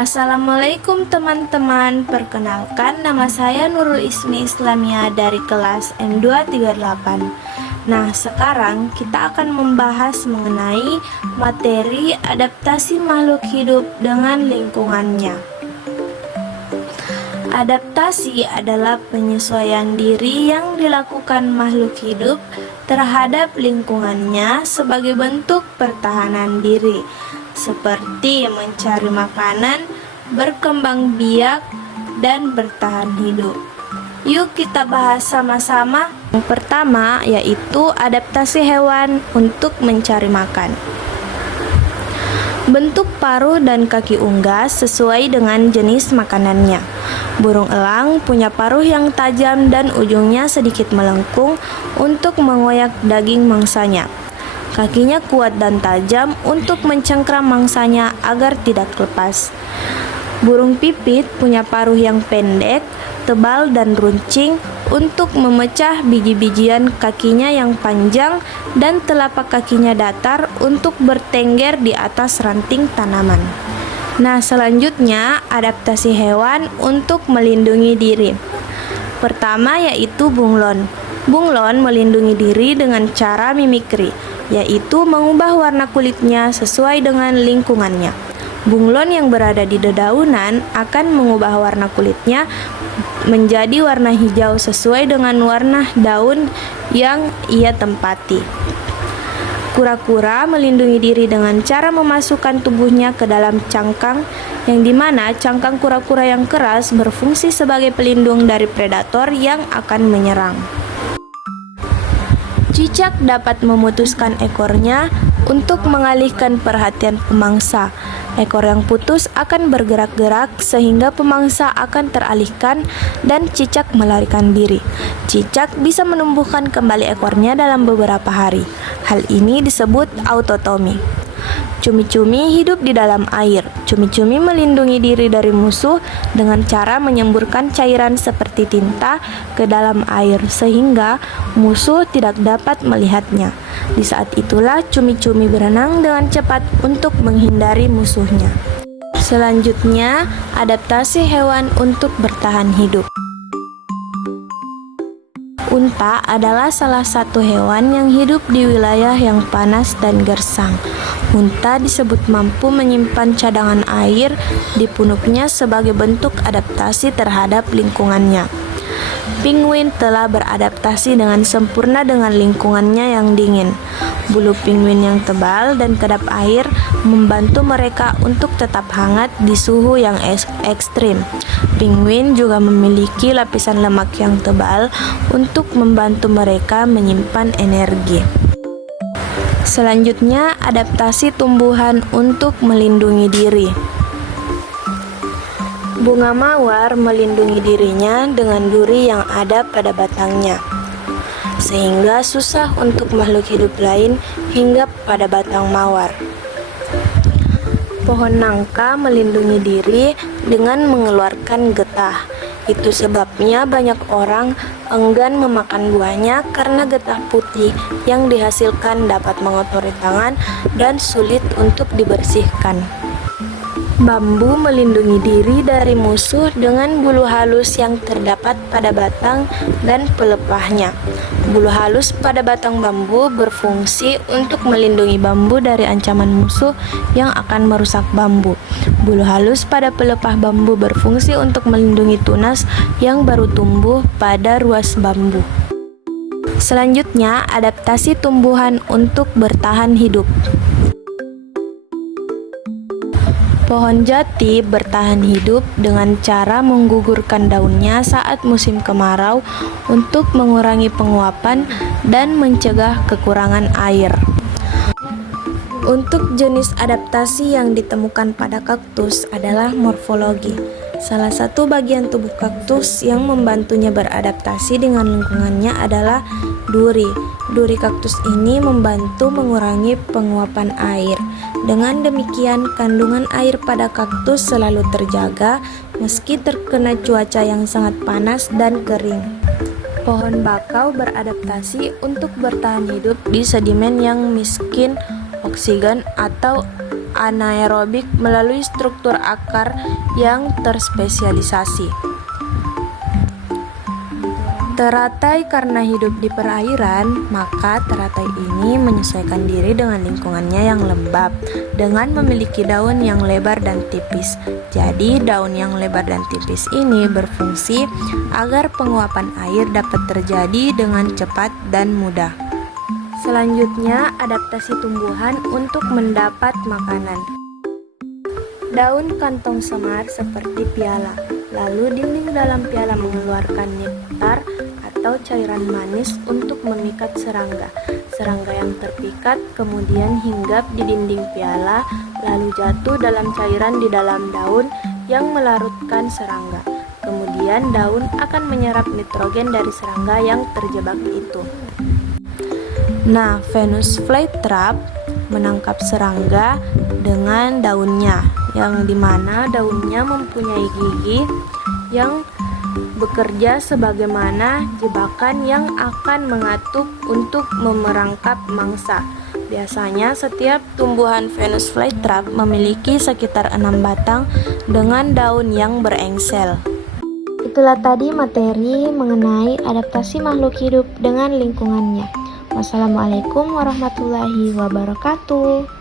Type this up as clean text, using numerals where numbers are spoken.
Assalamualaikum teman-teman, perkenalkan nama saya Nurul Ismi Islamia dari kelas M238. Nah, sekarang kita akan membahas mengenai materi adaptasi makhluk hidup dengan lingkungannya. Adaptasi adalah penyesuaian diri yang dilakukan makhluk hidup terhadap lingkungannya sebagai bentuk pertahanan diri, seperti mencari makanan, berkembang biak, dan bertahan hidup. Yuk kita bahas sama-sama. Yang pertama yaitu adaptasi hewan untuk mencari makan. Bentuk paruh dan kaki unggas sesuai dengan jenis makanannya. Burung elang punya paruh yang tajam dan ujungnya sedikit melengkung untuk mengoyak daging mangsanya. Kakinya kuat dan tajam untuk mencengkram mangsanya agar tidak lepas. Burung pipit punya paruh yang pendek, tebal dan runcing untuk memecah biji-bijian, kakinya yang panjang dan telapak kakinya datar untuk bertengger di atas ranting tanaman. Nah, selanjutnya adaptasi hewan untuk melindungi diri. Pertama yaitu bunglon. Bunglon melindungi diri dengan cara mimikri, yaitu mengubah warna kulitnya sesuai dengan lingkungannya. Bunglon yang berada di dedaunan akan mengubah warna kulitnya menjadi warna hijau sesuai dengan warna daun yang ia tempati. Kura-kura melindungi diri dengan cara memasukkan tubuhnya ke dalam cangkang, yang dimana cangkang kura-kura yang keras berfungsi sebagai pelindung dari predator yang akan menyerang. Cicak dapat memutuskan ekornya untuk mengalihkan perhatian pemangsa. Ekor yang putus akan bergerak-gerak sehingga pemangsa akan teralihkan dan cicak melarikan diri. Cicak bisa menumbuhkan kembali ekornya dalam beberapa hari. Hal ini disebut autotomi. Cumi-cumi hidup di dalam air. Cumi-cumi melindungi diri dari musuh dengan cara menyemburkan cairan seperti tinta ke dalam air sehingga musuh tidak dapat melihatnya. Di saat itulah cumi-cumi berenang dengan cepat untuk menghindari musuhnya. Selanjutnya, adaptasi hewan untuk bertahan hidup. Unta adalah salah satu hewan yang hidup di wilayah yang panas dan gersang. Unta disebut mampu menyimpan cadangan air di punuknya sebagai bentuk adaptasi terhadap lingkungannya. Penguin telah beradaptasi dengan sempurna dengan lingkungannya yang dingin. Bulu penguin yang tebal dan kedap air membantu mereka untuk tetap hangat di suhu yang ekstrim. Penguin juga memiliki lapisan lemak yang tebal untuk membantu mereka menyimpan energi. Selanjutnya, adaptasi tumbuhan untuk melindungi diri. Bunga mawar melindungi dirinya dengan duri yang ada pada batangnya, sehingga susah untuk makhluk hidup lain hinggap pada batang mawar. Pohon nangka melindungi diri dengan mengeluarkan getah. Itu sebabnya banyak orang enggan memakan buahnya karena getah putih yang dihasilkan dapat mengotori tangan dan sulit untuk dibersihkan. Bambu melindungi diri dari musuh dengan bulu halus yang terdapat pada batang dan pelepahnya. Bulu halus pada batang bambu berfungsi untuk melindungi bambu dari ancaman musuh yang akan merusak bambu. Bulu halus pada pelepah bambu berfungsi untuk melindungi tunas yang baru tumbuh pada ruas bambu. Selanjutnya, adaptasi tumbuhan untuk bertahan hidup. Pohon jati bertahan hidup dengan cara menggugurkan daunnya saat musim kemarau untuk mengurangi penguapan dan mencegah kekurangan air. Untuk jenis adaptasi yang ditemukan pada kaktus adalah morfologi. Salah satu bagian tubuh kaktus yang membantunya beradaptasi dengan lingkungannya adalah duri. Duri kaktus ini membantu mengurangi penguapan air. Dengan demikian, kandungan air pada kaktus selalu terjaga meski terkena cuaca yang sangat panas dan kering. Pohon bakau beradaptasi untuk bertahan hidup di sedimen yang miskin oksigen atau anaerobik melalui struktur akar yang terspesialisasi. Teratai karena hidup di perairan, maka teratai ini menyesuaikan diri dengan lingkungannya yang lembab dengan memiliki daun yang lebar dan tipis. Jadi, daun yang lebar dan tipis ini berfungsi agar penguapan air dapat terjadi dengan cepat dan mudah. Selanjutnya, adaptasi tumbuhan untuk mendapat makanan. Daun kantong semar seperti piala, lalu dinding dalam piala mengeluarkan nektar atau cairan manis untuk memikat serangga. Serangga yang terpikat kemudian hinggap di dinding piala, lalu jatuh dalam cairan di dalam daun yang melarutkan serangga. Kemudian daun akan menyerap nitrogen dari serangga yang terjebak itu. Nah, Venus flytrap menangkap serangga dengan daunnya, yang dimana daunnya mempunyai gigi yang bekerja sebagaimana jebakan yang akan mengatuk untuk memerangkap mangsa. Biasanya setiap tumbuhan Venus flytrap memiliki sekitar 6 batang dengan daun yang berengsel. Itulah tadi materi mengenai adaptasi makhluk hidup dengan lingkungannya. Wassalamualaikum warahmatullahi wabarakatuh.